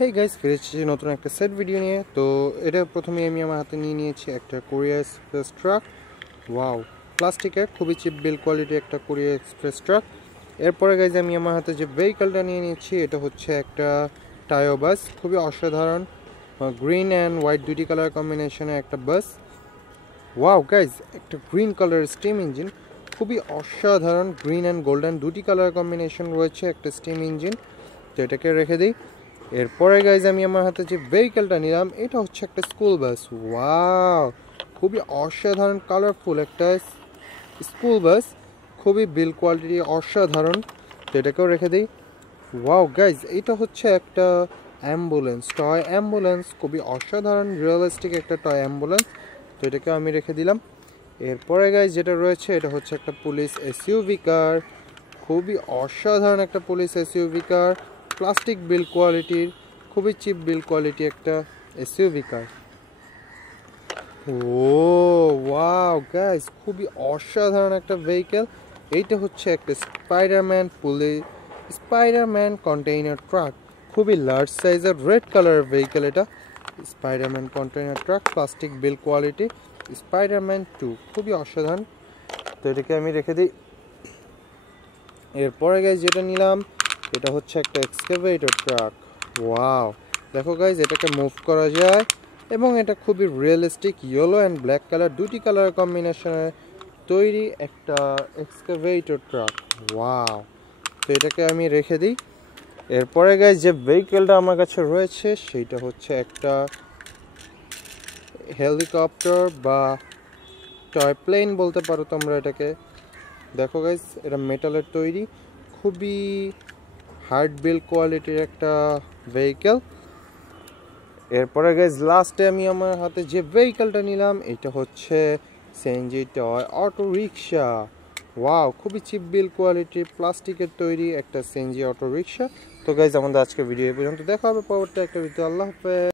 Hey guys, ফিরে এসেছি নতুন একটা সেট ভিডিও নিয়ে। তো এটা প্রথমে আমি আমার হাতে নিয়ে নিয়েছি একটা কোরিয়া এক্সপ্রেস ট্রাক। ওয়াও, প্লাস্টিকের খুবই চিপ বিল কোয়ালিটি একটা কোরিয়া এক্সপ্রেস ট্রাক। এরপরে গাইজ আমি আমার হাতে যে ভেহিকলটা নিয়ে নিয়েছি এটা হচ্ছে একটা টায়ো বাস। খুবই অসাধারণ, গ্রিন অ্যান্ড হোয়াইট দুটি কালার কম্বিনেশনে একটা বাস। ওয়াও গাইজ, একটা গ্রিন কালার স্টিম ইঞ্জিন, খুবই অসাধারণ। গ্রিন অ্যান্ড গোল্ডেন দুটি কালার কম্বিনেশন রয়েছে একটা স্টিম ইঞ্জিন। তো এটাকে রেখে দিই। এরপরে গাইজ আমি আমার হাতে যে ভেহিকলটা নিলাম এটা হচ্ছে একটা স্কুল বাস। ওয়াও, খুবই অসাধারণ কালারফুল একটা স্কুল বাস, খুবই বিল কোয়ালিটি অসাধারণ। তো এটাকেও রেখে দিই। ওয়াও গাইজ, এটা হচ্ছে একটা অ্যাম্বুলেন্স, টয় অ্যাম্বুলেন্স, খুবই অসাধারণ রিয়েলিস্টিক একটা টয় অ্যাম্বুলেন্স। তো এটাকেও আমি রেখে দিলাম। এরপরে গাইজ যেটা রয়েছে এটা হচ্ছে একটা পুলিশ এসইউভি কার, খুবই অসাধারণ একটা পুলিশ এসইউভি কার, প্লাস্টিক বিল কোয়ালিটির, খুবই চিপ বিল কোয়ালিটি একটা এসইউভি কার। ও ওয়াও গাইস, খুবই অসাধারণ একটা ভেহিকেল। এইটা হচ্ছে একটা স্পাইডারম্যান কন্টেইনার ট্রাক, খুবই লার্জ সাইজের রেড কালারের ভেহিকেল এটা। স্পাইডারম্যান কন্টেইনার ট্রাক, প্লাস্টিক বিল কোয়ালিটি, স্পাইডারম্যান 2, খুবই অসাধারণ। তো এটাকে আমি রেখে দিই। এরপরে গাইজ যেটা নিলাম এটা হচ্ছে একটা এক্সকাভেটর ট্রাক। ওয়াও, দেখো গাইজ এটাকে মুভ করা যায় এবং এটা খুবই realistic yellow and black colour দুটি কালার কম্বিনেশনে তৈরি একটা এক্সকাভেটর ট্রাক। ওয়াও, তো এটাকে আমি রেখে দিই। এরপরে গাইজ যে ভেহিকেলটা আমার কাছে রয়েছে সেইটা হচ্ছে একটা হেলিকপ্টার বা টয় প্লেন বলতে পারো তোমরা এটাকে। দেখো গাইজ এটা মেটালের তৈরি, খুবই হার্ড বিল্ড কোয়ালিটির একটা ভেহিকেল। এরপরে গাইজ লাস্টে আমি আমার হাতে যে ভেহিকেলটা নিলাম এটা হচ্ছে CNG toy auto rickshaw. Wow, খুবই চিপ বিল্ড কোয়ালিটির প্লাস্টিকের তৈরি একটা সিএনজি অটো রিক্সা। তো গাইজ আমাদের আজকে ভিডিও এই পর্যন্ত, দেখা হবে পরবর্তী একটা ভিডিও। আল্লাহ হাফেজ।